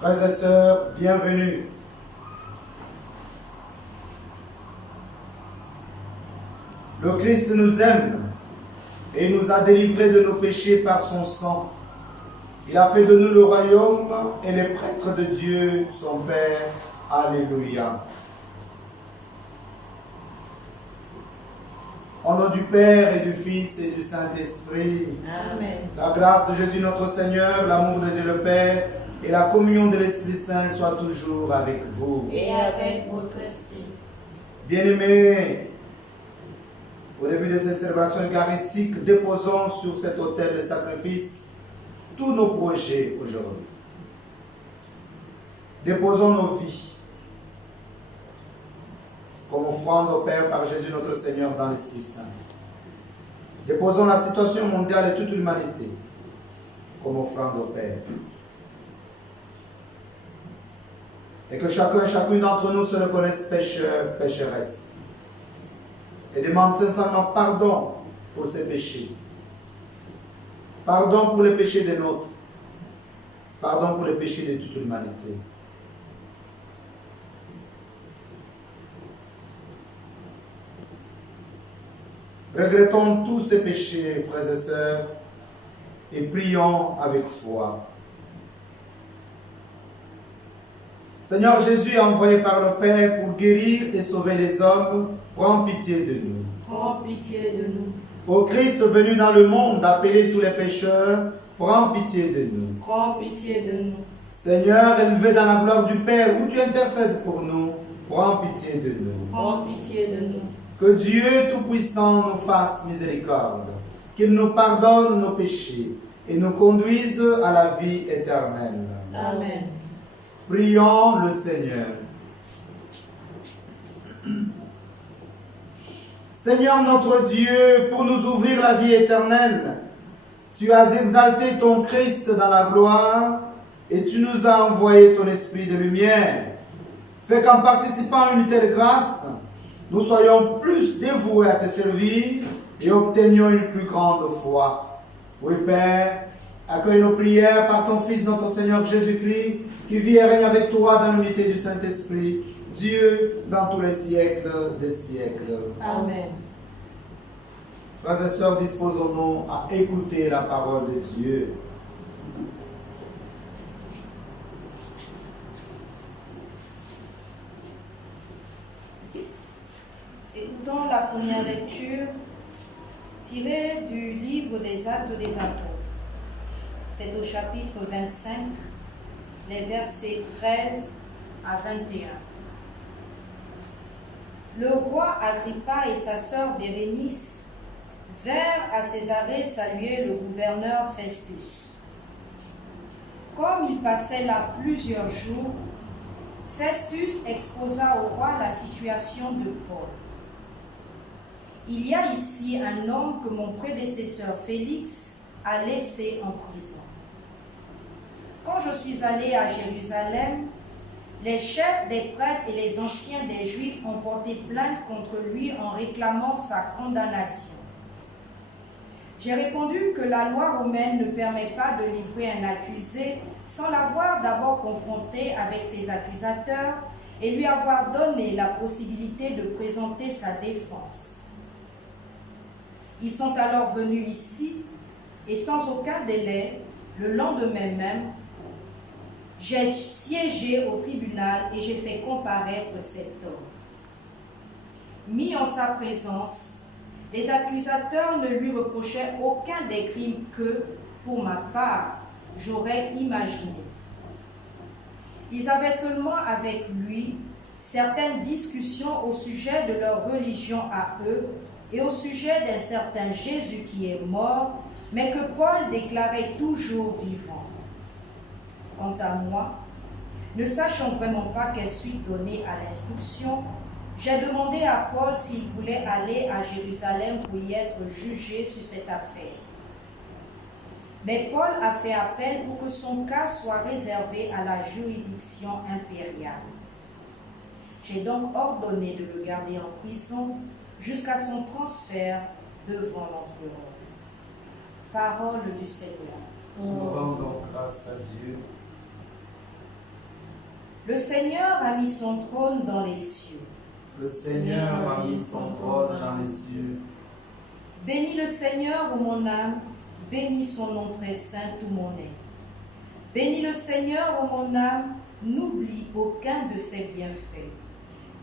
Frères et sœurs, bienvenue. Le Christ nous aime et nous a délivrés de nos péchés par son sang. Il a fait de nous le royaume et les prêtres de Dieu, son Père. Alléluia. Au nom du Père et du Fils et du Saint-Esprit. Amen. La grâce de Jésus notre Seigneur, l'amour de Dieu le Père et la communion de l'Esprit Saint soient toujours avec vous. Et avec votre esprit. Bien-aimés, au début de cette célébration eucharistique, déposons sur cet autel de sacrifice tous nos projets aujourd'hui. Déposons nos vies comme offrande au Père par Jésus notre Seigneur dans l'Esprit Saint. Déposons la situation mondiale et toute l'humanité comme offrande au Père. Et que chacun et chacune d'entre nous se reconnaisse pécheur, pécheresse. Et demande sincèrement pardon pour ses péchés. Pardon pour les péchés des nôtres. Pardon pour les péchés de toute l'humanité. Regrettons tous ces péchés, frères et sœurs, et prions avec foi. Seigneur Jésus, envoyé par le Père pour guérir et sauver les hommes, prends pitié de nous. Prends pitié de nous. Ô Christ venu dans le monde appeler tous les pécheurs, prends pitié de nous. Prends pitié de nous. Seigneur, élevé dans la gloire du Père, où tu intercèdes pour nous, prends pitié de nous. Prends pitié de nous. Que Dieu Tout-Puissant nous fasse miséricorde, qu'il nous pardonne nos péchés et nous conduise à la vie éternelle. Amen. Prions le Seigneur. Seigneur notre Dieu, pour nous ouvrir la vie éternelle, tu as exalté ton Christ dans la gloire et tu nous as envoyé ton esprit de lumière. Fais qu'en participant à une telle grâce, nous soyons plus dévoués à te servir et obtenions une plus grande foi. Oui, Père, accueille nos prières par ton Fils, notre Seigneur Jésus-Christ, qui vit et règne avec toi dans l'unité du Saint-Esprit, Dieu dans tous les siècles des siècles. Amen. Frères et sœurs, disposons-nous à écouter la parole de Dieu. Écoutons la première lecture tirée du livre des Actes des Apôtres. C'est au chapitre 25, les versets 13 à 21. Le roi Agrippa et sa sœur Bérénice vinrent à Césarée saluer le gouverneur Festus. Comme il passait là plusieurs jours, Festus exposa au roi la situation de Paul. Il y a ici un homme que mon prédécesseur Félix a laissé en prison. Quand je suis allé à Jérusalem, les chefs des prêtres et les anciens des Juifs ont porté plainte contre lui en réclamant sa condamnation. J'ai répondu que la loi romaine ne permet pas de livrer un accusé sans l'avoir d'abord confronté avec ses accusateurs et lui avoir donné la possibilité de présenter sa défense. Ils sont alors venus ici et sans aucun délai, le lendemain même, j'ai siégé au tribunal et j'ai fait comparaître cet homme. Mis en sa présence, les accusateurs ne lui reprochaient aucun des crimes que, pour ma part, j'aurais imaginé. Ils avaient seulement avec lui certaines discussions au sujet de leur religion à eux et au sujet d'un certain Jésus qui est mort, mais que Paul déclarait toujours vivant. Quant à moi, ne sachant vraiment pas quelle suite donner à l'instruction, j'ai demandé à Paul s'il voulait aller à Jérusalem pour y être jugé sur cette affaire. Mais Paul a fait appel pour que son cas soit réservé à la juridiction impériale. J'ai donc ordonné de le garder en prison jusqu'à son transfert devant l'empereur. Parole du Seigneur. Nous rendons grâce à Dieu. Le Seigneur a mis son trône dans les cieux. Le Seigneur a mis son trône dans les cieux. Bénis le Seigneur, ô mon âme, bénis son nom très saint, tout mon être. Bénis le Seigneur, ô mon âme, n'oublie aucun de ses bienfaits.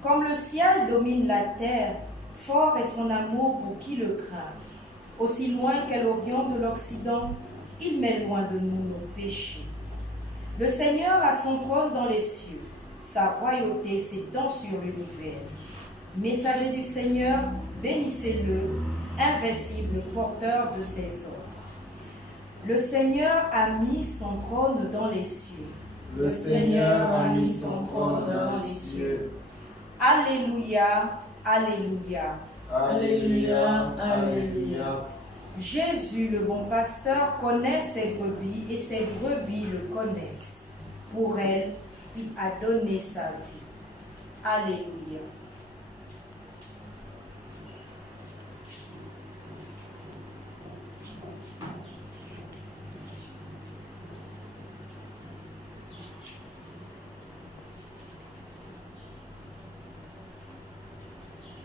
Comme le ciel domine la terre, fort est son amour pour qui le craint. Aussi loin qu'est l'Orient de l'Occident, il met loin de nous nos péchés. Le Seigneur a son trône dans les cieux, sa royauté s'étend sur l'univers. Messager du Seigneur, bénissez-le, invincible porteur de ses ordres. Le Seigneur a mis son trône dans les cieux. Le Seigneur a mis son trône dans les cieux. Alléluia, alléluia. Alléluia, alléluia. Jésus, le bon pasteur, connaît ses brebis et ses brebis le connaissent. Pour elles, il a donné sa vie. Alléluia.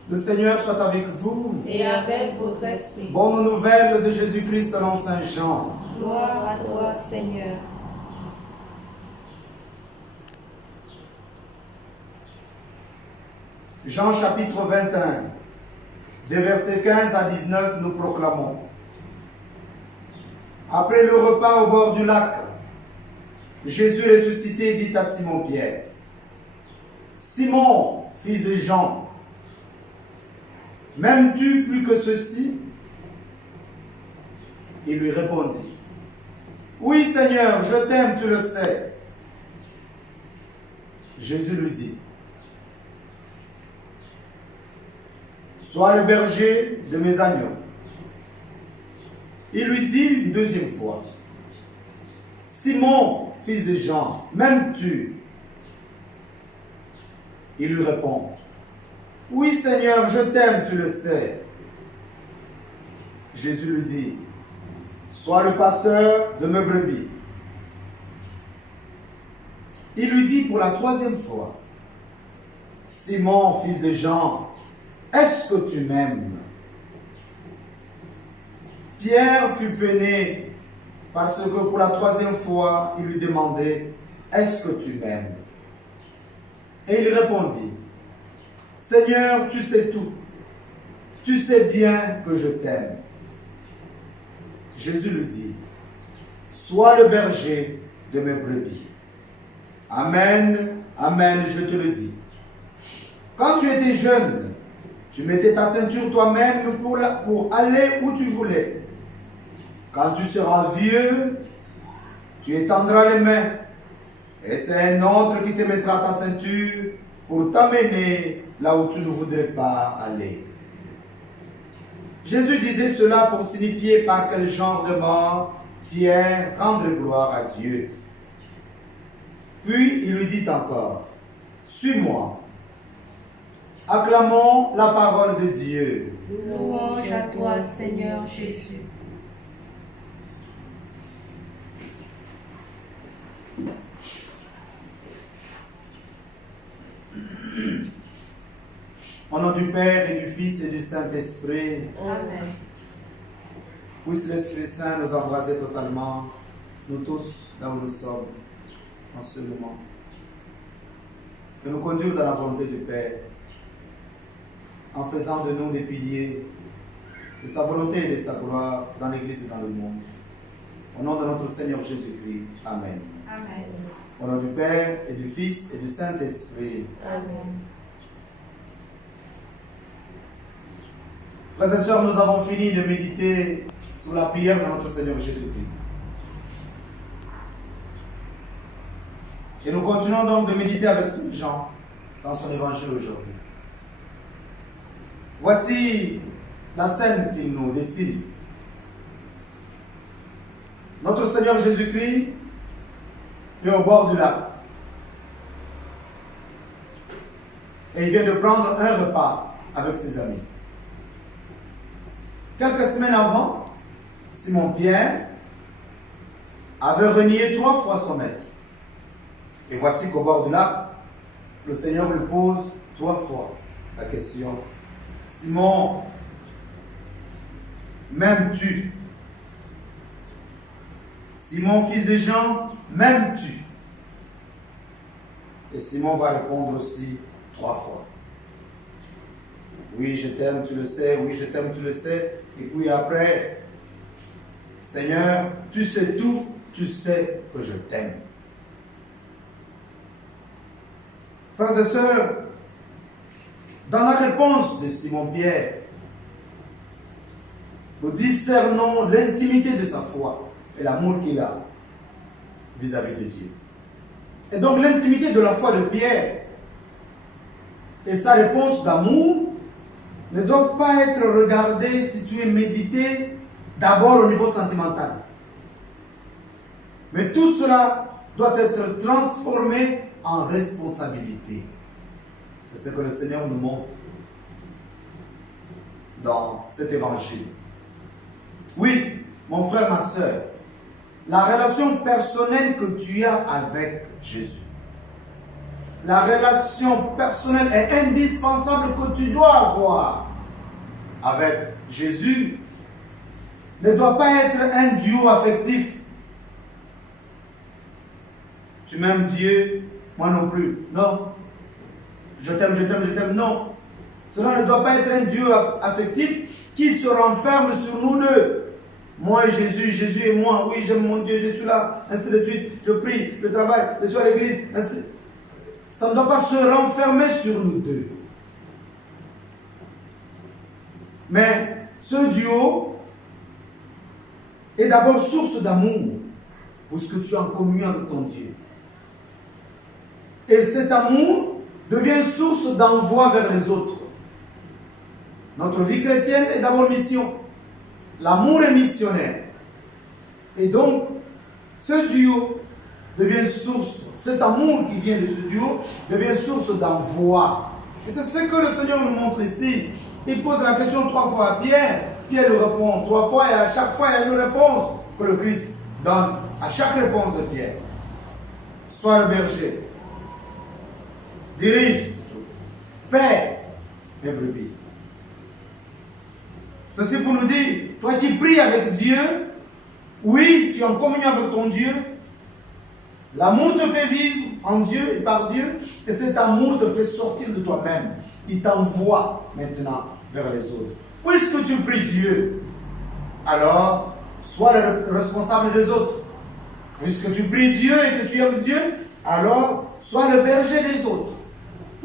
Le Seigneur soit avec vous. Et avec votre esprit. Bonne nouvelle de Jésus-Christ selon Saint Jean. Gloire à toi, Seigneur. Jean chapitre 21, des versets 15 à 19, nous proclamons. Après le repas au bord du lac, Jésus ressuscité dit à Simon-Pierre, « Simon, fils de Jean, m'aimes-tu plus que ceci ?» Il lui répondit, « Oui, Seigneur, je t'aime, tu le sais. » Jésus lui dit, « Sois le berger de mes agneaux. » Il lui dit une deuxième fois, « Simon, fils de Jean, m'aimes-tu » Il lui répond, « Oui, Seigneur, je t'aime, tu le sais. » Jésus lui dit, « Sois le pasteur de mes brebis. » Il lui dit pour la troisième fois, « Simon, fils de Jean, est-ce que tu m'aimes » Pierre fut peiné parce que pour la troisième fois, il lui demandait, « Est-ce que tu m'aimes » Et il répondit, « Seigneur, tu sais tout. Tu sais bien que je t'aime. » Jésus lui dit, « Sois le berger de mes brebis. » Amen, amen, je te le dis. Quand tu étais jeune, tu mettais ta ceinture toi-même pour aller où tu voulais. Quand tu seras vieux, tu étendras les mains, et c'est un autre qui te mettra ta ceinture pour t'amener là où tu ne voudrais pas aller. Jésus disait cela pour signifier par quel genre de mort Pierre rendrait gloire à Dieu. Puis il lui dit encore, « Suis-moi. » Acclamons la parole de Dieu. Louange à toi, Seigneur Jésus. Au nom du Père et du Fils et du Saint-Esprit, Amen. puisse l'Esprit Saint nous embraser totalement, nous tous, là où nous sommes, en ce moment. Que nous conduire dans la volonté du Père, en faisant de nous des piliers de sa volonté et de sa gloire dans l'Église et dans le monde. Au nom de notre Seigneur Jésus-Christ. Amen. Amen. Au nom du Père et du Fils et du Saint-Esprit. Amen. Frères et sœurs, nous avons fini de méditer sur la prière de notre Seigneur Jésus-Christ. Et nous continuons donc de méditer avec Saint Jean dans son évangile aujourd'hui. Voici la scène qu'il nous dessine. Notre Seigneur Jésus-Christ est au bord du lac. Et il vient de prendre un repas avec ses amis. Quelques semaines avant, Simon-Pierre avait renié 3 fois son maître. Et voici qu'au bord du lac, le Seigneur lui pose 3 fois la question. Simon, m'aimes-tu? Simon, fils de Jean, m'aimes-tu? Et Simon va répondre aussi 3 fois. Oui, je t'aime, tu le sais. Oui, je t'aime, tu le sais. Et puis après, Seigneur, tu sais tout, tu sais que je t'aime. Frères et sœurs, dans la réponse de Simon-Pierre, nous discernons l'intimité de sa foi et l'amour qu'il a vis-à-vis de Dieu. Et donc l'intimité de la foi de Pierre et sa réponse d'amour ne doivent pas être regardées, situées, méditées d'abord au niveau sentimental. Mais tout cela doit être transformé en responsabilité. C'est ce que le Seigneur nous montre dans cet évangile. Oui, mon frère, ma soeur, la relation personnelle que tu as avec Jésus, la relation personnelle est indispensable que tu dois avoir avec Jésus, ne doit pas être un duo affectif. Tu m'aimes Dieu, moi non plus. Non. Je t'aime, je t'aime, je t'aime. Non. Cela ne doit pas être un duo affectif qui se renferme sur nous deux. Moi et Jésus, Jésus et moi. Oui, j'aime mon Dieu, je suis là. Ainsi de suite. Je prie, je travaille, je suis à l'église. Ainsi. Ça ne doit pas se renfermer sur nous deux. Mais ce duo est d'abord source d'amour, puisque tu es en communion avec ton Dieu. Et cet amour devient source d'envoi vers les autres. Notre vie chrétienne est d'abord mission. L'amour est missionnaire. Et donc, ce duo devient source, cet amour qui vient de ce duo devient source d'envoi. Et c'est ce que le Seigneur nous montre ici. Il pose la question 3 fois à Pierre. Pierre lui répond 3 fois et à chaque fois il y a une réponse que le Christ donne à chaque réponse de Pierre. Sois le berger. Dirige, paie mes brebis. Ceci pour nous dire, toi qui pries avec Dieu, oui, tu es en communion avec ton Dieu, l'amour te fait vivre en Dieu et par Dieu, et cet amour te fait sortir de toi-même. Il t'envoie maintenant vers les autres. Puisque tu pries Dieu, alors sois le responsable des autres. Puisque tu pries Dieu et que tu aimes Dieu, alors sois le berger des autres.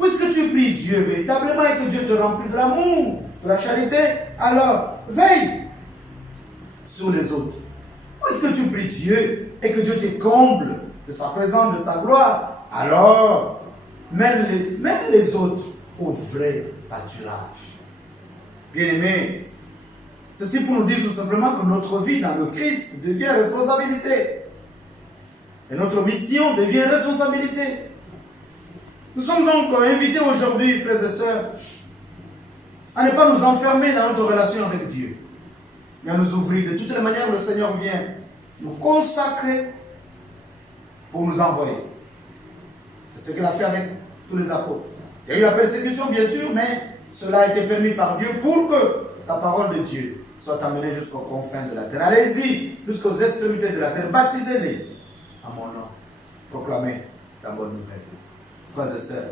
Puisque tu pries Dieu véritablement et que Dieu te remplit de l'amour, de la charité, alors veille sur les autres. Puisque tu pries Dieu et que Dieu te comble de sa présence, de sa gloire, alors mène les autres au vrai pâturage. Bien-aimés, ceci pour nous dire tout simplement que notre vie dans le Christ devient responsabilité. Et notre mission devient responsabilité. Nous sommes donc invités aujourd'hui, frères et sœurs, à ne pas nous enfermer dans notre relation avec Dieu, mais à nous ouvrir. De toutes les manières, le Seigneur vient nous consacrer pour nous envoyer. C'est ce qu'il a fait avec tous les apôtres. Il y a eu la persécution, bien sûr, mais cela a été permis par Dieu pour que la parole de Dieu soit amenée jusqu'aux confins de la terre. Allez-y, jusqu'aux extrémités de la terre. Baptisez-les à mon nom. Proclamez la bonne nouvelle. Frères et sœurs,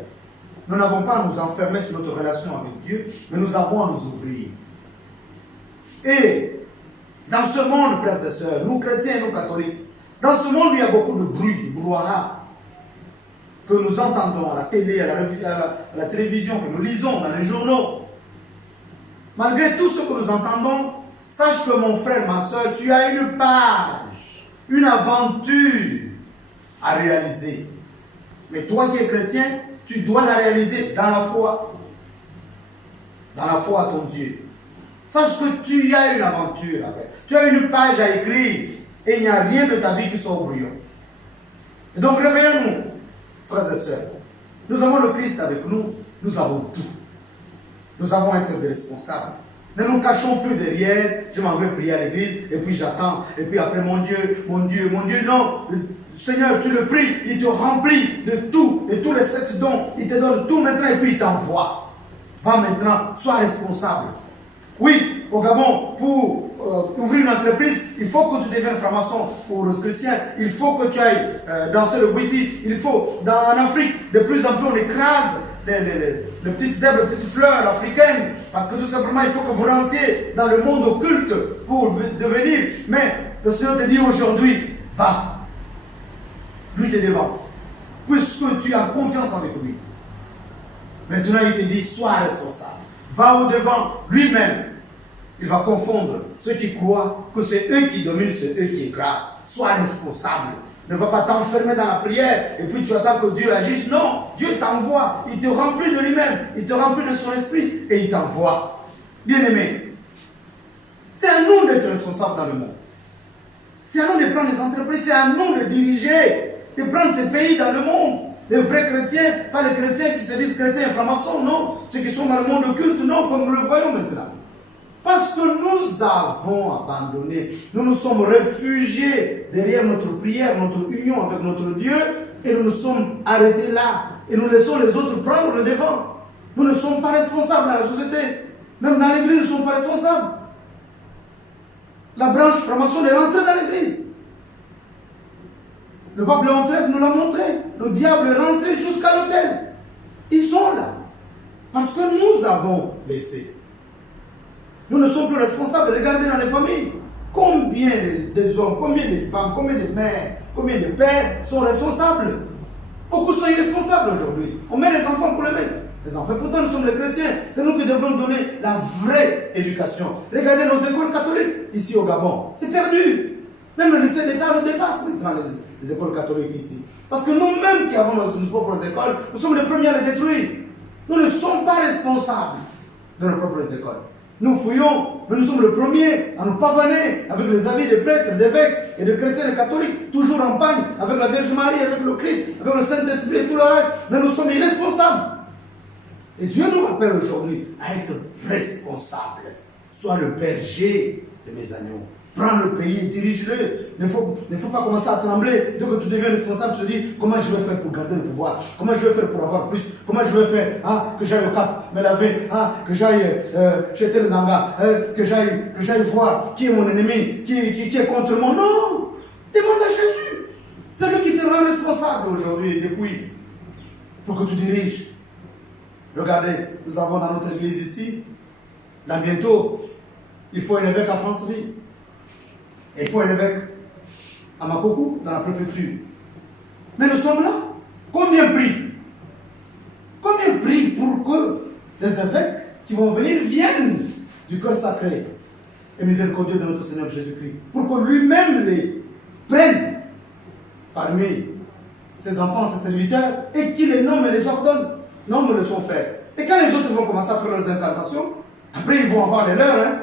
nous n'avons pas à nous enfermer sur notre relation avec Dieu, mais nous avons à nous ouvrir. Et dans ce monde, frères et sœurs, nous chrétiens et nous catholiques, dans ce monde, il y a beaucoup de bruit, de brouhaha, que nous entendons à la télé, à la télévision, que nous lisons dans les journaux. Malgré tout ce que nous entendons, sache que mon frère, ma soeur, tu as une page, une aventure à réaliser. Mais toi qui es chrétien, tu dois la réaliser dans la foi. Dans la foi à ton Dieu. Sache que tu as une aventure avec. Tu as une page à écrire. Et il n'y a rien de ta vie qui soit au brouillon. Et donc réveillons-nous, frères et sœurs. Nous avons le Christ avec nous. Nous avons tout. Nous avons à être des responsables. Ne nous cachons plus derrière, je m'en vais prier à l'église, et puis j'attends, et puis après mon Dieu, mon Dieu, mon Dieu. Non, Seigneur, tu le pries, il te remplit de tout, de tous les 7 dons. Il te donne tout maintenant et puis il t'envoie. Va maintenant, sois responsable. Oui, au Gabon, pour ouvrir une entreprise, il faut que tu deviennes franc-maçon pour les chrétiens. Il faut que tu ailles danser le Bwiti. Il faut, en Afrique, de plus en plus, on écrase les petites herbes, les petites fleurs africaines. Parce que tout simplement, il faut que vous rentriez dans le monde occulte pour devenir. Mais le Seigneur te dit aujourd'hui, va. Lui te devance. Puisque tu as confiance avec lui. Maintenant, il te dit, sois responsable. Va au-devant lui-même. Il va confondre ceux qui croient que c'est eux qui dominent, c'est eux qui écrasent. Sois responsable. Ne va pas t'enfermer dans la prière et puis tu attends que Dieu agisse. Non, Dieu t'envoie. Il te remplit de lui-même. Il te remplit de son esprit et il t'envoie. Bien-aimé, c'est à nous d'être responsables dans le monde. C'est à nous de prendre les entreprises. C'est à nous de diriger, de prendre ces pays dans le monde. Les vrais chrétiens, pas les chrétiens qui se disent chrétiens et francs-maçons, non. Ceux qui sont dans le monde occulte, non, comme nous le voyons maintenant. Parce que nous avons abandonné, nous nous sommes réfugiés derrière notre prière, notre union avec notre Dieu, et nous nous sommes arrêtés là. Et nous laissons les autres prendre le devant. Nous ne sommes pas responsables dans la société. Même dans l'église, nous ne sommes pas responsables. La branche franc-maçonne est rentrée dans l'église. Le pape Léon XIII nous l'a montré. Le diable est rentré jusqu'à l'autel. Ils sont là. Parce que nous avons laissé. Nous ne sommes plus responsables. Regardez dans les familles. Combien des hommes, combien de femmes, combien de mères, combien de pères sont responsables. Beaucoup sont irresponsables aujourd'hui. On met les enfants pour les mettre. Les enfants, pourtant nous sommes les chrétiens. C'est nous qui devons donner la vraie éducation. Regardez nos écoles catholiques ici au Gabon. C'est perdu. Même le lycée d'État le dépasse maintenant les écoles catholiques ici. Parce que nous-mêmes qui avons nos propres écoles, nous sommes les premiers à les détruire. Nous ne sommes pas responsables de nos propres écoles. Nous fouillons, mais nous sommes les premiers à nous pavaner avec les habits des prêtres, d'évêques et de chrétiens et catholiques, toujours en pagne, avec la Vierge Marie, avec le Christ, avec le Saint-Esprit et tout le reste. Mais nous sommes irresponsables. Et Dieu nous rappelle aujourd'hui à être responsables. Sois le berger de mes agneaux. Prends le pays et dirige-le. Il ne faut pas commencer à trembler. Dès que tu deviens responsable, tu te dis comment je vais faire pour garder le pouvoir, comment je vais faire pour avoir plus, comment je vais faire que j'aille au Cap, me laver, que j'aille jeter le nanga, que j'aille voir qui est mon ennemi, qui est contre moi. Non! Demande à Jésus. C'est lui qui te rend responsable aujourd'hui et depuis pour que tu diriges. Regardez, nous avons dans notre église ici, dans bientôt, il faut un évêque à Franceville. Il faut un évêque à Makoko, dans la préfecture. Mais nous sommes là. Combien prient? Combien prient pour que les évêques qui vont venir viennent du cœur sacré et miséricordieux de notre Seigneur Jésus-Christ, pour que lui-même les prenne parmi ses enfants, ses serviteurs, et qu'il les nomme et les ordonne. Non, nous le laissons faire. Et quand les autres vont commencer à faire leurs incantations, après ils vont avoir les leurs,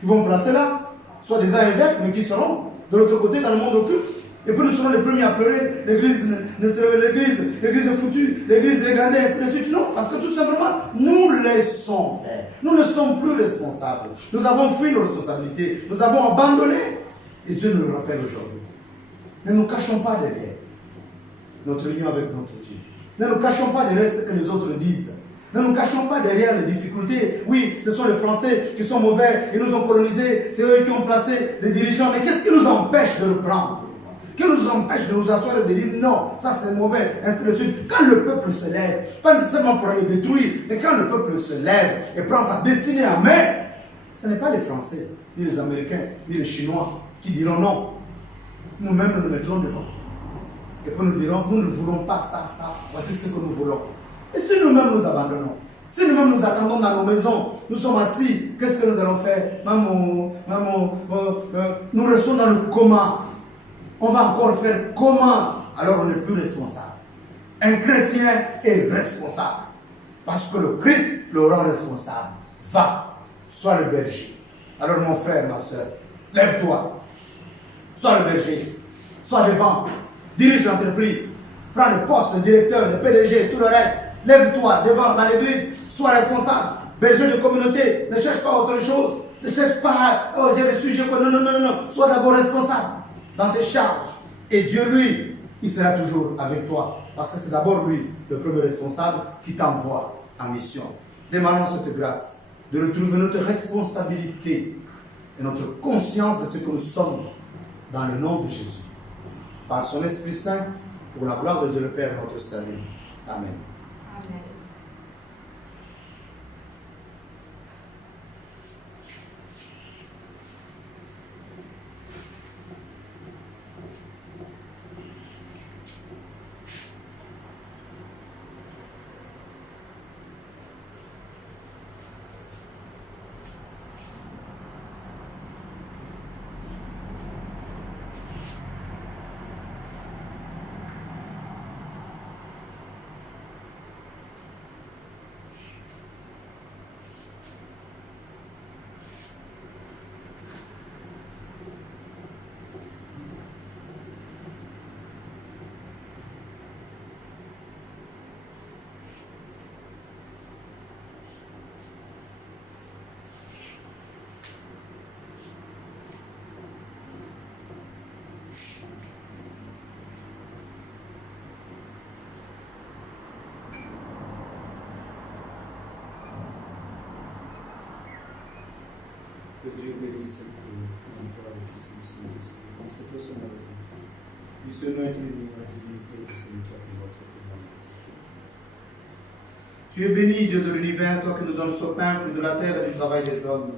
qui vont placer là, soit des évêques, mais qui seront de l'autre côté dans le monde occulte. Et puis nous serons les premiers à pleurer, l'église est foutue, l'église regardez, ainsi de suite. Non, parce que tout simplement, nous laissons faire. Nous ne sommes plus responsables. Nous avons fui nos responsabilités, nous avons abandonné. Et Dieu nous le rappelle aujourd'hui. Ne nous cachons pas derrière notre union avec notre Dieu. Ne nous cachons pas derrière ce que les autres disent. Ne nous cachons pas derrière les difficultés. Oui, ce sont les Français qui sont mauvais, ils nous ont colonisés, c'est eux qui ont placé les dirigeants. Mais qu'est-ce qui nous empêche de le prendre? Qui nous empêche de nous asseoir et de dire non, ça c'est mauvais, ainsi de suite. Quand le peuple se lève, pas nécessairement pour aller détruire, mais quand le peuple se lève et prend sa destinée en main, ce n'est pas les Français, ni les Américains, ni les Chinois qui diront non. Nous-mêmes, nous nous mettrons devant. Et puis nous dirons, nous ne voulons pas ça, voici ce que nous voulons. Et si nous-mêmes nous abandonnons, si nous-mêmes nous attendons dans nos maisons, nous sommes assis, qu'est-ce que nous allons faire? Maman, nous restons dans le coma. On va encore faire comment? Alors on n'est plus responsable. Un chrétien est responsable. Parce que le Christ le rend responsable. Va, sois le berger. Alors mon frère, ma soeur, lève-toi. Sois le berger. Sois devant. Dirige l'entreprise. Prends le poste de directeur, de PDG, tout le reste. Lève-toi devant dans l'église. Sois responsable. Berger de communauté. Ne cherche pas autre chose. Ne cherche pas, oh j'ai reçu, je connais. Non. Sois d'abord responsable dans tes charges. Et Dieu, lui, il sera toujours avec toi. Parce que c'est d'abord lui, le premier responsable, qui t'envoie en mission. Demandons cette grâce de retrouver notre responsabilité et notre conscience de ce que nous sommes dans le nom de Jésus. Par son Esprit Saint, pour la gloire de Dieu le Père, notre salut. Amen. Amen. Que Dieu bénisse cette emploi du Fils et du Saint-Esprit, comme c'est au Seigneur. Du Seigneur est l'unité, la divinité de celui qui a pris votre humanité. Tu es béni, Dieu de l'univers, toi qui nous donnes ce pain, fruit de la terre et du travail des hommes.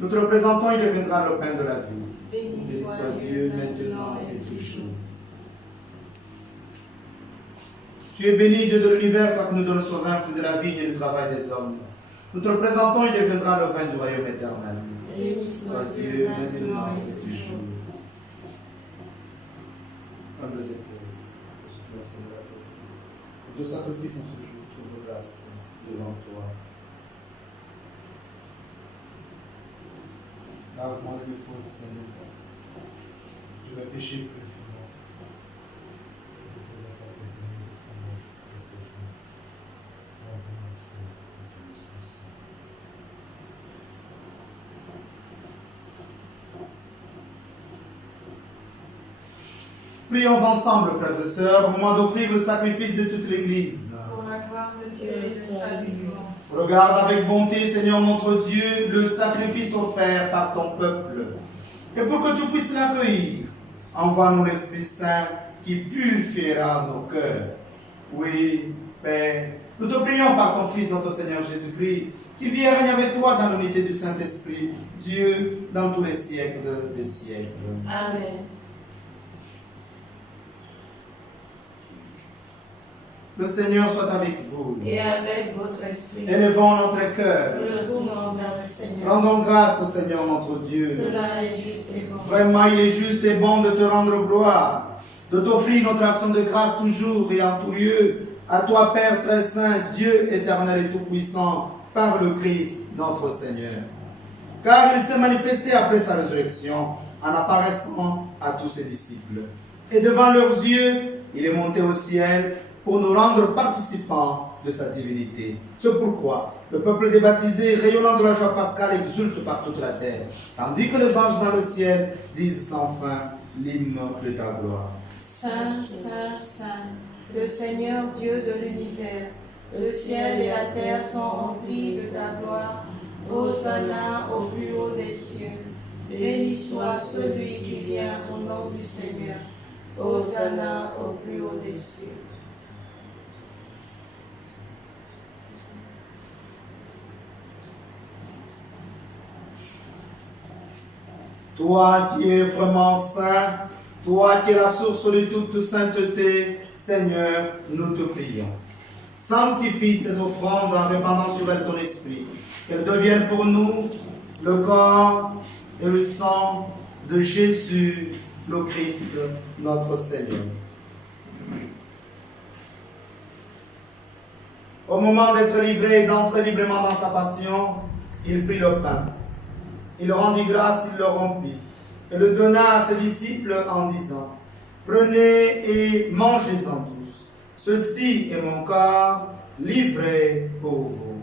Nous te représentons, il deviendra le pain de la vie. Béni soit Dieu maintenant et toujours. Tu es béni, Dieu de l'univers, toi qui nous donnes ce vin, fruit de la vigne et du travail des hommes. Nous te représentons, il deviendra le vin du royaume éternel. Béni soit Dieu maintenant et toujours. Humbles épaules, le Seigneur, deux sacrifices en ce jour, trouve grâce devant toi. Lave-moi de mes fautes, Seigneur. Je vais pécher plus fort. Je te apporter, Seigneur, de fondement de tes jours. Lave-moi le feu de ton Esprit Saint. Prions ensemble, frères et sœurs, au moment d'offrir le sacrifice de toute l'Église. Pour la gloire de Dieu et le salut du monde. Regarde avec bonté, Seigneur notre Dieu, le sacrifice offert par ton peuple. Et pour que tu puisses l'accueillir, envoie-nous l'Esprit Saint qui purifiera nos cœurs. Oui, Père, nous te prions par ton Fils, notre Seigneur Jésus-Christ, qui vit et règne avec toi dans l'unité du Saint-Esprit, Dieu, dans tous les siècles des siècles. Amen. Le Seigneur soit avec vous. Et avec votre esprit, Élevons notre cœur. nous le tournons vers le Seigneur. Rendons grâce au Seigneur notre Dieu. Cela est juste et bon. Vraiment, il est juste et bon de te rendre gloire, de t'offrir notre action de grâce toujours et en tout lieu. À toi, Père très saint, Dieu éternel et tout-puissant, par le Christ, notre Seigneur. Car il s'est manifesté après sa résurrection en apparaissant à tous ses disciples. Et devant leurs yeux, il est monté au ciel pour nous rendre participants de sa divinité. C'est pourquoi le peuple des baptisés, rayonnant de la joie pascale, exulte par toute la terre, tandis que les anges dans le ciel disent sans fin l'hymne de ta gloire. Saint, Saint, Saint, le Seigneur Dieu de l'univers, le ciel et la terre sont remplis de ta gloire. Hosanna au plus haut des cieux. Béni soit celui qui vient au nom du Seigneur. Hosanna au plus haut des cieux. Toi qui es vraiment saint, toi qui es la source de toute sainteté, Seigneur, nous te prions. Sanctifie ces offrandes en répandant sur elles ton esprit, qu'elles deviennent pour nous le corps et le sang de Jésus, le Christ, notre Seigneur. Au moment d'être livré et d'entrer librement dans sa passion, il prit le pain. Il rendit grâce, il le rompit et le donna à ses disciples en disant: Prenez et mangez-en tous. Ceci est mon corps livré pour vous.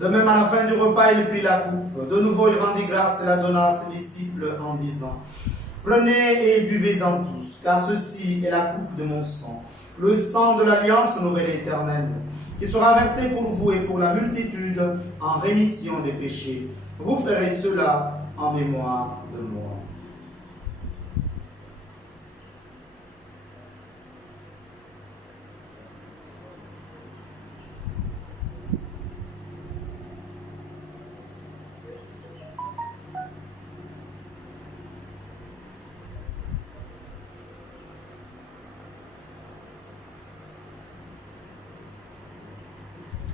De même, à la fin du repas, il prit la coupe. De nouveau, il rendit grâce et la donna à ses disciples en disant, prenez et buvez-en tous, car ceci est la coupe de mon sang, le sang de l'alliance nouvelle et éternelle, qui sera versé pour vous et pour la multitude en rémission des péchés. Vous ferez cela en mémoire de moi.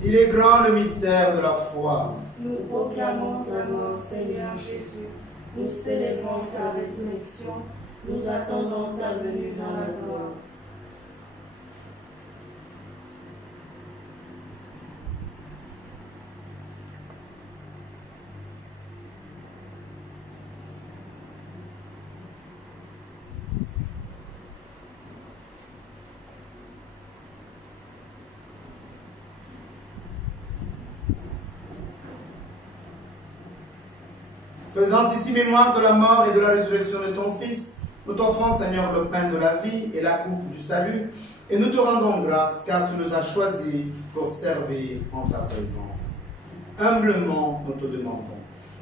Il est grand le mystère de la foi. Nous proclamons ta mort, Seigneur Jésus. Nous célébrons ta résurrection. Nous attendons ta venue dans la gloire. Faisant ici mémoire de la mort et de la résurrection de ton Fils, nous t'offrons, Seigneur, le pain de la vie et la coupe du salut, et nous te rendons grâce, car tu nous as choisis pour servir en ta présence. Humblement, nous te demandons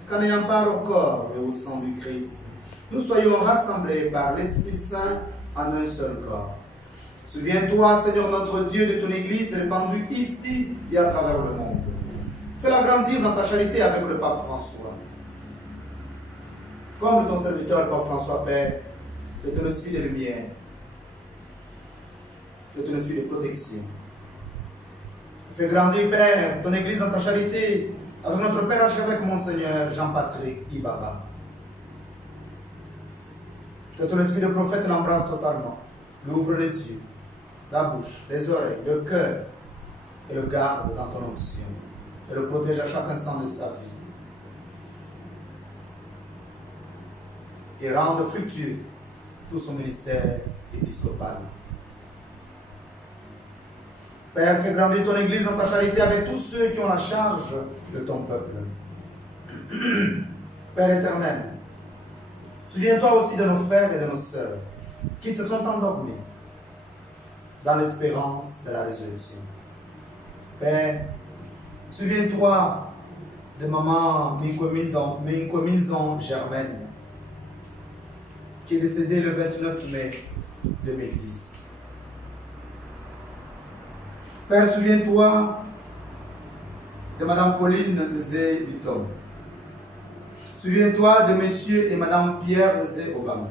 qu'en ayant part au corps et au sang du Christ, nous soyons rassemblés par l'Esprit Saint en un seul corps. Souviens-toi, Seigneur notre Dieu, de ton Église répandue ici et à travers le monde. Fais-la grandir dans ta charité avec le pape François. Comme ton serviteur, le pape François, Père, de ton esprit de lumière, de ton esprit de protection. Fais grandir, Père, ton Église dans ta charité, avec notre Père archevêque, Monseigneur Jean-Patrick Ibaba. Que ton esprit de prophète l'embrasse totalement, lui ouvre les yeux, la bouche, les oreilles, le cœur, et le garde dans ton onction, et le protège à chaque instant de sa vie. Et rende fructueux tout son ministère épiscopal. Père, fais grandir ton Église dans ta charité avec tous ceux qui ont la charge de ton peuple. Père éternel, souviens-toi aussi de nos frères et de nos sœurs qui se sont endormis dans l'espérance de la résurrection. Père, souviens-toi de maman Minkomizon Germaine, qui est décédée le 29 mai 2010. Père, souviens-toi de Madame Pauline Zé Bitom. Souviens-toi de Monsieur et Madame Pierre Zé Obama.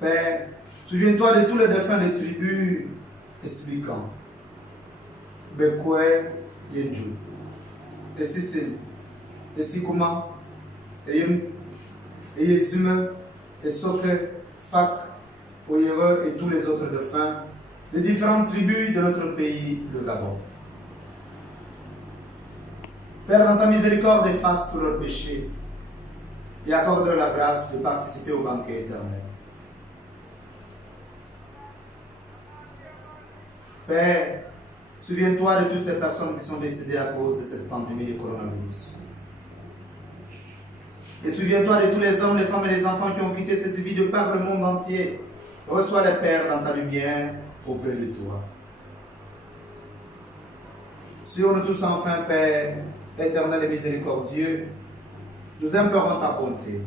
Père, souviens-toi de tous les défunts des tribus expliquant Bekwe Yenju, et Sissé, et Sikuma, et Yezume, et Soke, Fak, Oyere et tous les autres défunts des différentes tribus de notre pays, le Gabon. Père, dans ta miséricorde, efface tous leurs péchés et accorde la grâce de participer au banquet éternel. Père, souviens-toi de toutes ces personnes qui sont décédées à cause de cette pandémie du coronavirus. Et souviens-toi de tous les hommes, les femmes et les enfants qui ont quitté cette vie de par le monde entier. Reçois les pères dans ta lumière auprès de toi. Sur nous tous enfin, Père, éternel et miséricordieux, nous implorons ta bonté.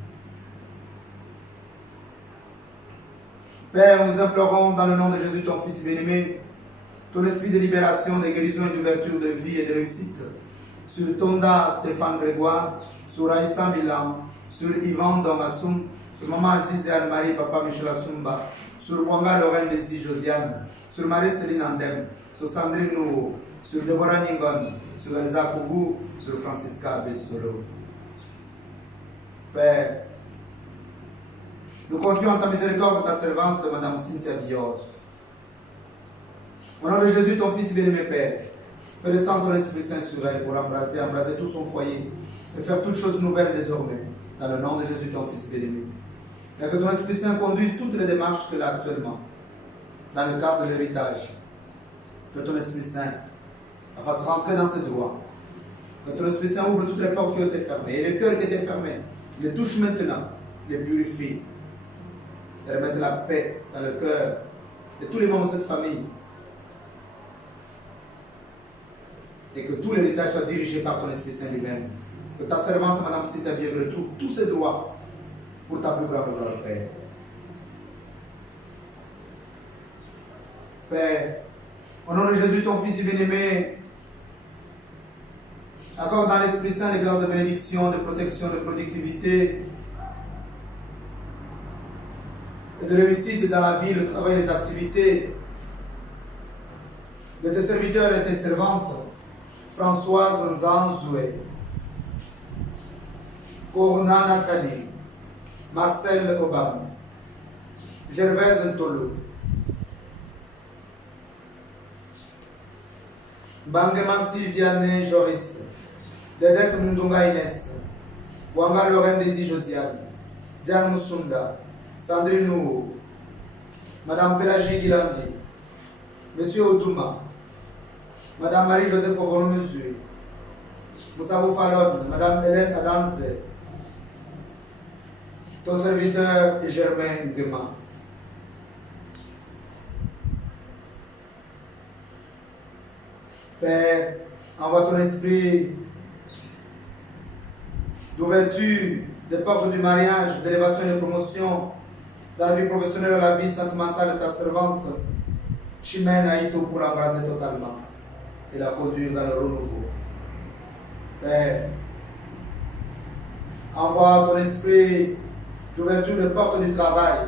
Père, nous implorons dans le nom de Jésus, ton Fils bien-aimé, ton esprit de libération, de guérison et d'ouverture de vie et de réussite sur Tonda Stéphane Grégoire, sur Aïssa Milan, sur Yvan Dongassoum, sur Maman Aziz et Anne-Marie, Papa Michel Assumba, sur Wanga Lorraine Desi Josiane, sur Marie-Céline Andem, sur Sandrine Nouveau, sur Deborah Ningon, sur Elsa Kougou, sur Francisca Bessolo. Père, nous confions en ta miséricorde ta servante, Madame Cynthia Bior. Au nom de Jésus, ton Fils bien-aimé, Père, fais descendre ton Esprit Saint sur elle pour embraser tout son foyer et faire toutes choses nouvelles désormais. Dans le nom de Jésus, ton Fils bien-aimé. Et que ton Esprit Saint conduise toutes les démarches qu'elle a actuellement dans le cadre de l'héritage. Que ton Esprit Saint fasse rentrer dans ses droits. Que ton Esprit Saint ouvre toutes les portes qui ont été fermées. Et les cœurs qui étaient fermés, les touche maintenant, les purifie. Et remette la paix dans le cœur de tous les membres de cette famille. Et que tout l'héritage soit dirigé par ton Esprit Saint lui-même. Que ta servante, Madame Sitabier, retrouve tous ses droits pour ta plus grande gloire, Père. Père, au nom de Jésus, ton Fils bien-aimé, accorde dans l'Esprit Saint les grâces de bénédiction, de protection, de productivité et de réussite dans la vie, le travail et les activités de tes serviteurs et tes servantes, Françoise Nzanzoué, Corona Nakali, Marcel Obama, Gervaise Ntolo, Bangeman Sylviane Joris, Dedette Mundunga Inès, Wanga Lorraine Desi Josiane, Diane Moussunda, Sandrine Nouveau, Madame Pélagie Guilandi, Monsieur Oudouma, Madame Marie-Joseph Ovono-Mesue, Moussabou Fallon, Madame Hélène Adanse, ton serviteur Germain Guéma. Père, envoie ton esprit d'ouverture des portes du mariage, d'élévation et de promotion dans la vie professionnelle et la vie sentimentale de ta servante, Chimène Aïto, pour l'embrasser totalement et la conduire dans le renouveau. Père, envoie ton esprit d'ouverture des portes du travail,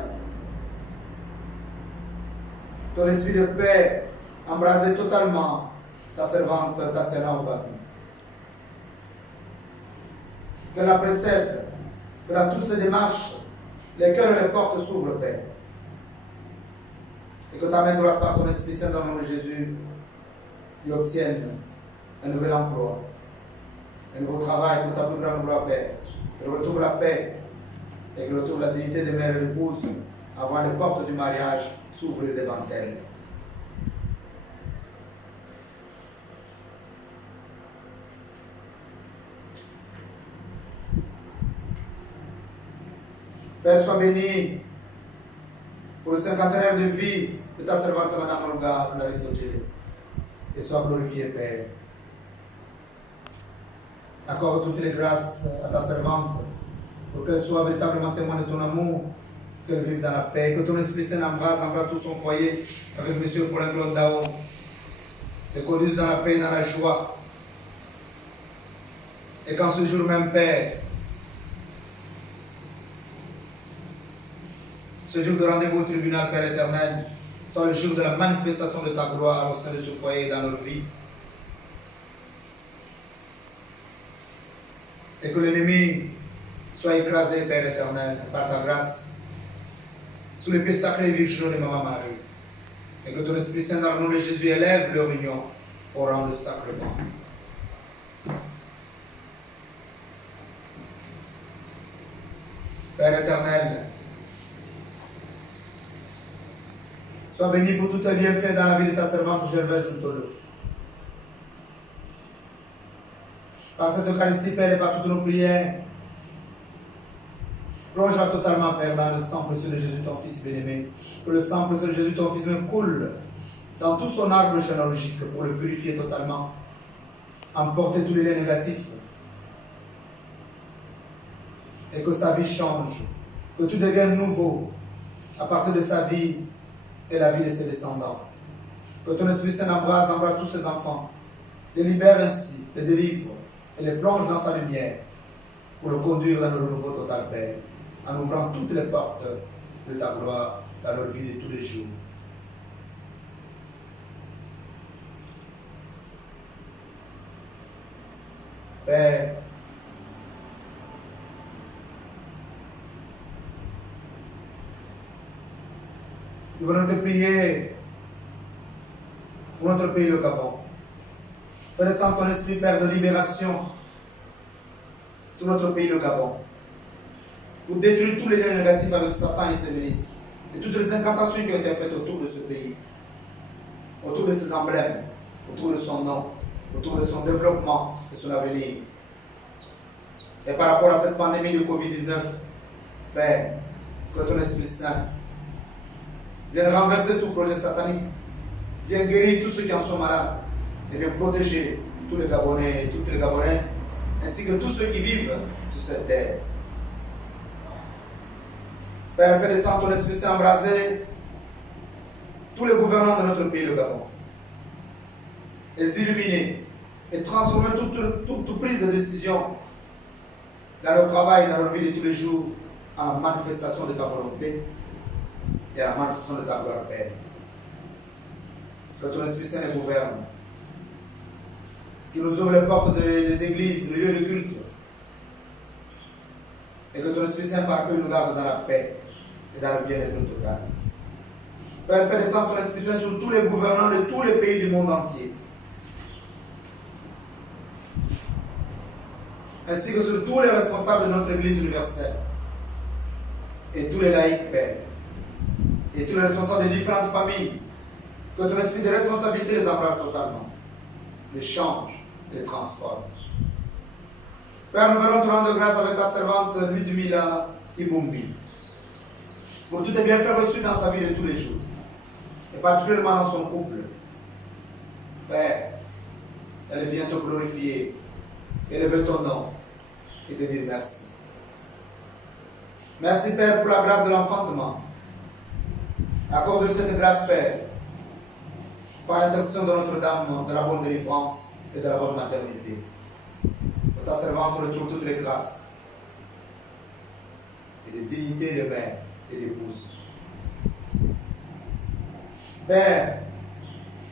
ton esprit de paix, embraser totalement ta servante, ta sœur Obabi. Que la précède, que dans toutes ces démarches, les cœurs et les portes s'ouvrent, Père. Et que ta main droite par ton Esprit Saint dans le nom de Jésus lui obtienne un nouvel emploi, un nouveau travail pour ta plus grande gloire, Père. Qu'elle retrouve la paix et qu'elle retrouve la dignité de mère et d'épouse avant les portes du mariage s'ouvrent devant elle. Père, sois béni pour le cinquantenaire de vie de ta servante, Madame Olga Clarisse-Ogélé. Et sois glorifié, Père. Accorde toutes les grâces à ta servante pour qu'elle soit véritablement témoin de ton amour, qu'elle vive dans la paix, que ton Esprit Saint embrasse tout son foyer avec M. Paulin Claude Dao, et conduise dans la paix et dans la joie. Et qu'en ce jour même, Père, ce jour de rendez-vous au tribunal, Père éternel, soit le jour de la manifestation de ta gloire au sein de ce foyer et dans notre vie. Et que l'ennemi soit écrasé, Père éternel, par ta grâce, sous les pieds sacrés et virginaux de Maman Marie. Et que ton Esprit Saint, dans le nom de Jésus, élève leur union au rang de sacrement. Père éternel, sois béni pour tous tes bienfaits dans la vie de ta servante Gervaise Ntolo. Par cette Eucharistie, Père, et par toutes nos prières, plonge-la totalement, Père, dans le sang précieux de Jésus, ton Fils bien-aimé. Que le sang précieux de Jésus, ton Fils, coule dans tout son arbre généalogique pour le purifier totalement, emporter tous les liens négatifs, et que sa vie change, que tout devienne nouveau à partir de sa vie et la vie de ses descendants. Que ton Esprit Saint embrasse tous ses enfants, les libère ainsi, les délivre et les plonge dans sa lumière pour le conduire dans le renouveau total, Père, en ouvrant toutes les portes de ta gloire dans leur vie de tous les jours. Père, nous venons te prier pour notre pays, le Gabon. Fais descendre ton esprit, Père, de libération sur notre pays, le Gabon, pour détruire tous les liens négatifs avec Satan et ses ministres, et toutes les incantations qui ont été faites autour de ce pays, autour de ses emblèmes, autour de son nom. autour de son développement, de son avenir. Et par rapport à cette pandémie de Covid-19, Père, que ton Esprit Saint vienne renverser tout projet satanique, vienne guérir tous ceux qui en sont malades et vienne protéger tous les Gabonais et toutes les Gabonaises, ainsi que tous ceux qui vivent sur cette terre. Père, fais descendre ton Esprit Saint embraser tous les gouvernants de notre pays, le Gabon. Les illuminer et transformer toute prise de décision dans leur travail, dans leur vie de tous les jours, en manifestation de ta volonté et en manifestation de ta gloire, Père. Que ton Esprit Saint les gouverne, qu'il nous ouvre les portes des églises, les lieux de culte, et que ton Esprit Saint par eux nous garde dans la paix et dans le bien-être total. Père, fais descendre ton Esprit Saint sur tous les gouvernants de tous les pays du monde entier, ainsi que sur tous les responsables de notre Église universelle, et tous les laïcs, Père, et tous les responsables des différentes familles. Que ton esprit de responsabilité les embrasse totalement, les change et les transforme. Père, nous venons te rendre grâce avec ta servante Ludmila Ibumbi pour tous les bienfaits reçus dans sa vie de tous les jours, et particulièrement dans son couple. Père, elle vient te glorifier, élever ton nom et te dire merci. Merci, Père, pour la grâce de l'enfantement. Accorde cette grâce, Père, par l'intercession de Notre-Dame, de la bonne délivrance et de la bonne maternité. Que ta servante retrouve toutes les grâces et les dignités de mère et d'épouse. Père,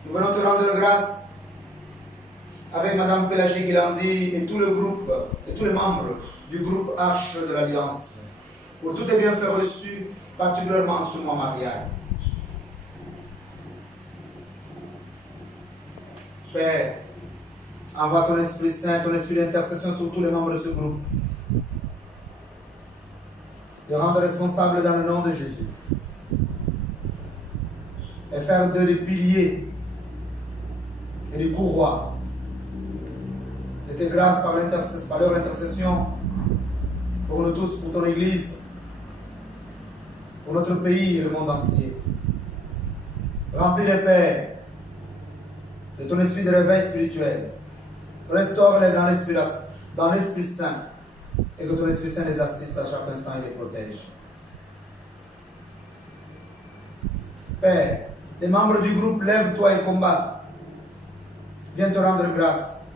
nous venons te rendre grâce avec Madame Pélagie Guilandi et tout le groupe, et tous les membres du groupe Arche de l'Alliance, pour tous les bienfaits reçus, particulièrement sur mon mariage. Père, envoie ton Esprit Saint, ton Esprit d'intercession sur tous les membres de ce groupe. Les rendre responsables dans le nom de Jésus. Et faire d'eux des piliers et des courroies de tes grâces par leur intercession pour nous tous, pour ton Église, pour notre pays et le monde entier. Remplis les Pères de ton esprit de réveil spirituel. Restaure-les dans l'Esprit Saint et que ton Esprit Saint les assiste à chaque instant et les protège. Père, les membres du groupe Lève-toi et combat. Viens te rendre grâce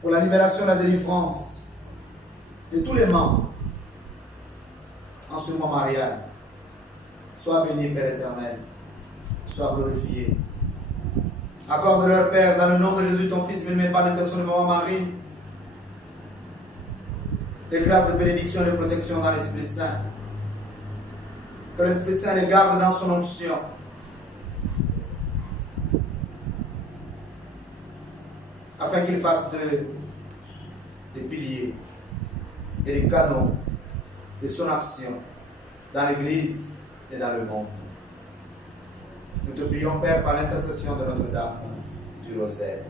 pour la libération et la délivrance de tous les membres en ce moment marial. Sois béni, Père éternel. Sois glorifié. Accorde-leur, Père, dans le nom de Jésus, ton Fils, bien-aimé par l'intercession de Maman Marie, les grâces de bénédiction et de protection dans l'Esprit Saint. Que l'Esprit Saint les garde dans son onction. Afin qu'ils fassent des piliers et des canons de son action dans l'Église et dans le monde. Nous te prions, Père, par l'intercession de Notre-Dame du Rosaire.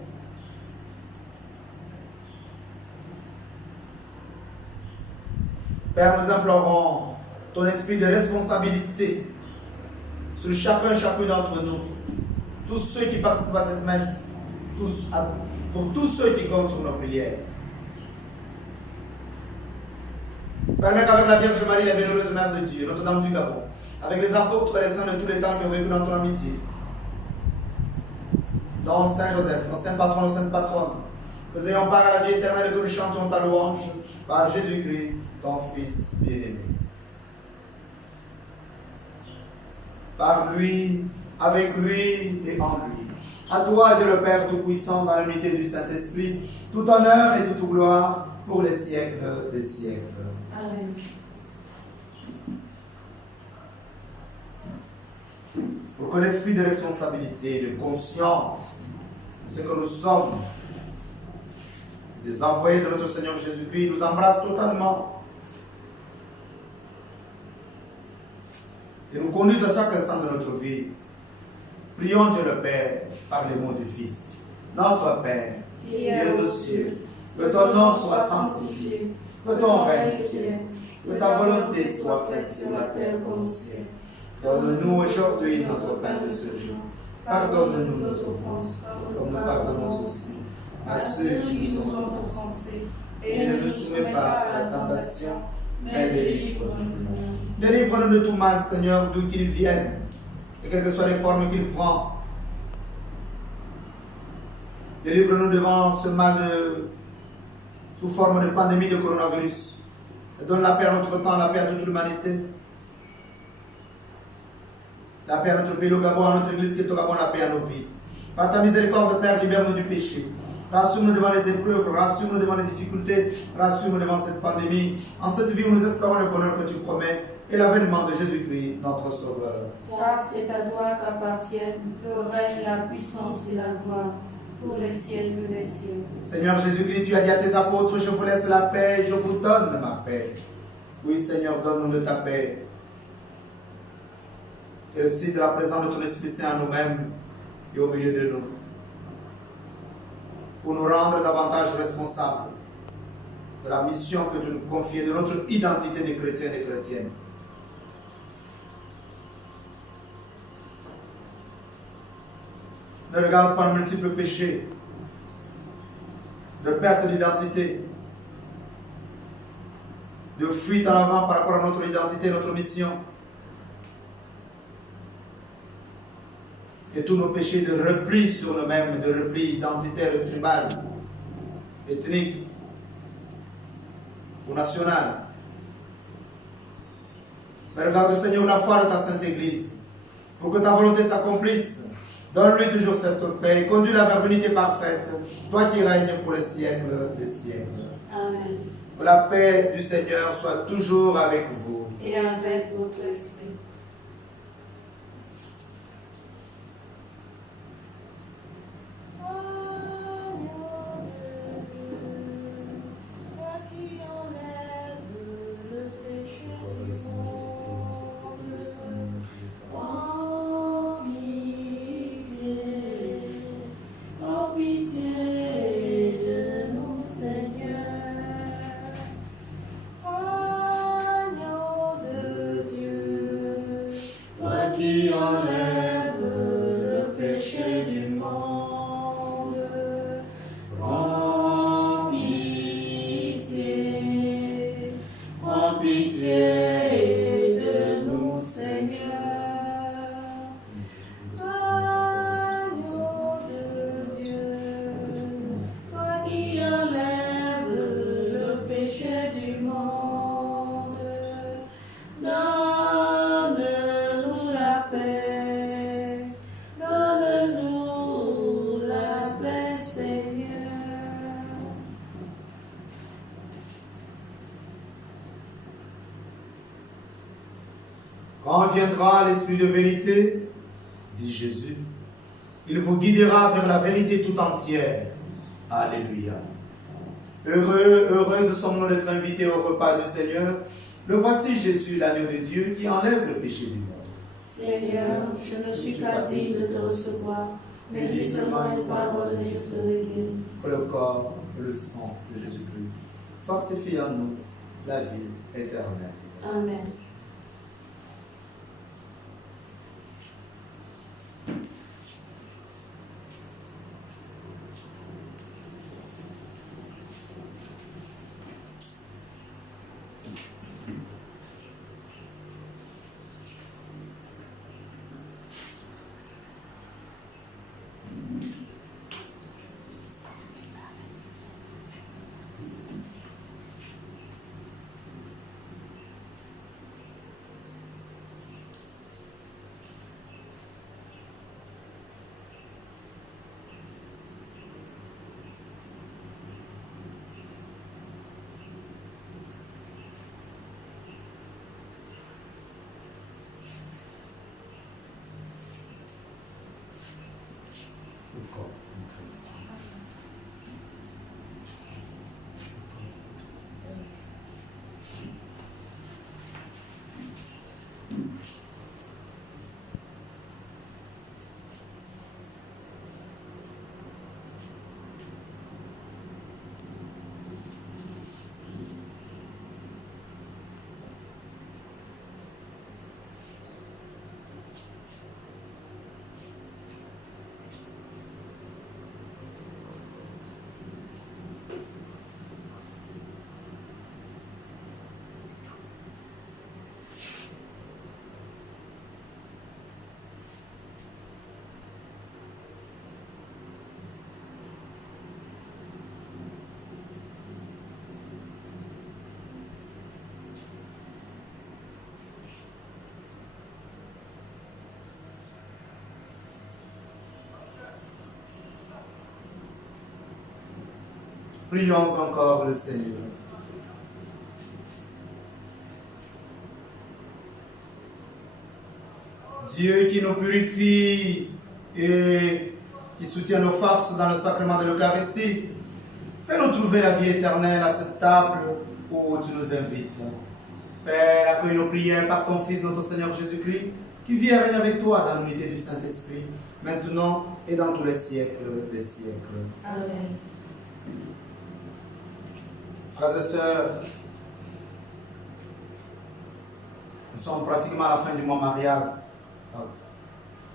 Père, nous implorons ton esprit de responsabilité sur chacune d'entre nous, tous ceux qui participent à cette messe, pour tous ceux qui comptent sur nos prières. Permets qu'avec la Vierge Marie, la bienheureuse Mère de Dieu, Notre-Dame du Gabon, avec les apôtres et les saints de tous les temps qui ont vécu dans ton amitié, dont Saint Joseph, nos saints patrons, nos saintes patronnes, nous ayons part à la vie éternelle et que nous chantions ta louange par Jésus-Christ, ton Fils bien-aimé. Par lui, avec lui et en lui. À toi, Dieu le Père Tout-Puissant, dans l'unité du Saint-Esprit, tout honneur et toute gloire pour les siècles des siècles. Amen. Pour que l'esprit de responsabilité, de conscience, de ce que nous sommes, des envoyés de notre Seigneur Jésus-Christ, nous embrasse totalement et nous conduise à chaque instant de notre vie. Prions Dieu le Père par les mots du Fils. Notre Père, qui es aux cieux. Que ton nom soit sanctifié. Que ton règne vienne. Que ta volonté soit faite sur la terre comme au ciel. Donne-nous aujourd'hui notre pain de ce jour. Pardonne-nous nos offenses, comme nous pardonnons aussi à ceux qui nous ont offensés. Et ne nous soumets pas à la tentation, mais délivre-nous. Délivre-nous de tout mal, Seigneur, d'où qu'il vienne, et quelles que soient les formes qu'il prend. Délivre-nous devant ce mal sous forme de pandémie de coronavirus. Et donne la paix à notre temps, la paix à toute l'humanité. La paix à notre pays, le Gabon, à notre église qui est au Gabon, la paix à nos vies. Par ta miséricorde, Père, libère-nous du péché. Rassure-nous devant les épreuves, rassure-nous devant les difficultés, rassure-nous devant cette pandémie. En cette vie où nous espérons le bonheur que tu promets et l'avènement de Jésus-Christ, notre Sauveur. Car c'est à toi qu'appartiennent le règne, la puissance et la gloire pour les siècles des siècles. Seigneur Jésus-Christ, tu as dit à tes apôtres, je vous laisse la paix, je vous donne ma paix. Oui, Seigneur, donne-nous de ta paix. Et le signe de la présence de ton Esprit Saint à nous-mêmes et au milieu de nous. Pour nous rendre davantage responsables de la mission que tu nous confies, de notre identité de chrétiens et de chrétiennes. Ne regarde pas les multiples péchés de perte d'identité, de fuite en avant par rapport à notre identité, notre mission. Et tous nos péchés de repli sur nous-mêmes, de repli identitaire, tribal, ethnique ou national. Mais regarde, Seigneur, la foi de ta Sainte Église, pour que ta volonté s'accomplisse. Donne-lui toujours cette paix et conduis-la vers l'unité parfaite, toi qui règnes pour les siècles des siècles. Amen. Que la paix du Seigneur soit toujours avec vous. Et avec votre esprit. Quand viendra l'Esprit de vérité, dit Jésus, il vous guidera vers la vérité tout entière. Alléluia. Heureuses sommes-nous d'être invités au repas du Seigneur. Le voici Jésus, l'agneau de Dieu, qui enlève le péché du monde. Seigneur, je ne suis pas digne de te recevoir, mais dis seulement une parole et je serai guéri. Que le corps et le sang de Jésus-Christ fortifient en nous la vie éternelle. Amen. Prions encore le Seigneur. Dieu qui nous purifie et qui soutient nos forces dans le sacrement de l'Eucharistie, fais-nous trouver la vie éternelle à cette table où tu nous invites. Père, accueille nos prières par ton Fils, notre Seigneur Jésus-Christ, qui vit et règne avec toi dans l'unité du Saint-Esprit, maintenant et dans tous les siècles des siècles. Amen. Frères et sœurs, nous sommes pratiquement à la fin du mois marial.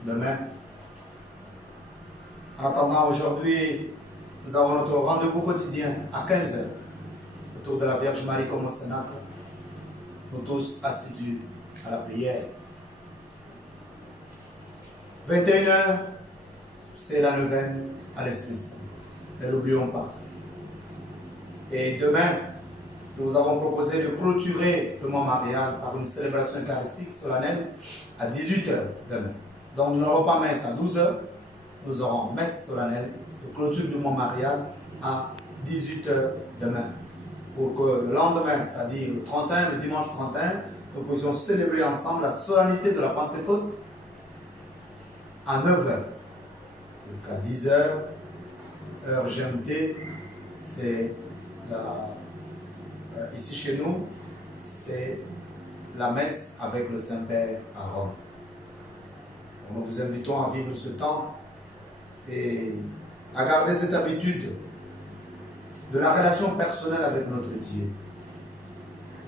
Demain. En attendant, aujourd'hui, nous avons notre rendez-vous quotidien à 15h autour de la Vierge Marie comme au Cénacle. Nous tous assidus à la prière. 21h, c'est la neuvaine à l'Esprit Saint. Ne l'oublions pas. Et demain, nous avons proposé de clôturer le mois marial par une célébration eucharistique solennelle à 18h demain. Donc nous n'aurons pas messe à 12h, nous aurons messe solennelle de clôture du mois marial à 18h demain. Pour que le lendemain, c'est-à-dire le 31, le dimanche 31, nous puissions célébrer ensemble la solennité de la Pentecôte à 9h jusqu'à 10h, heure GMT, c'est ici chez nous, c'est la messe avec le Saint-Père à Rome. Nous vous invitons à vivre ce temps et à garder cette habitude de la relation personnelle avec notre Dieu.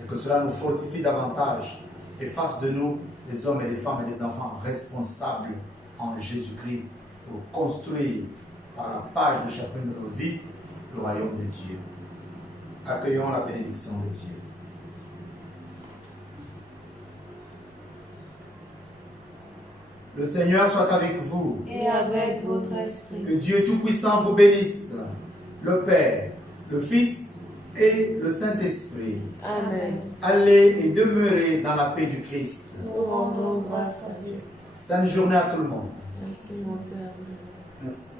Et que cela nous fortifie davantage et fasse de nous des hommes et des femmes et des enfants responsables en Jésus-Christ pour construire par la page de chacune de nos vies le royaume de Dieu. Accueillons la bénédiction de Dieu. Le Seigneur soit avec vous. Et avec votre esprit. Que Dieu Tout-Puissant vous bénisse, le Père, le Fils et le Saint-Esprit. Amen. Allez et demeurez dans la paix du Christ. Nous rendons grâce à Dieu. Sainte journée à tout le monde. Merci mon Père. Merci.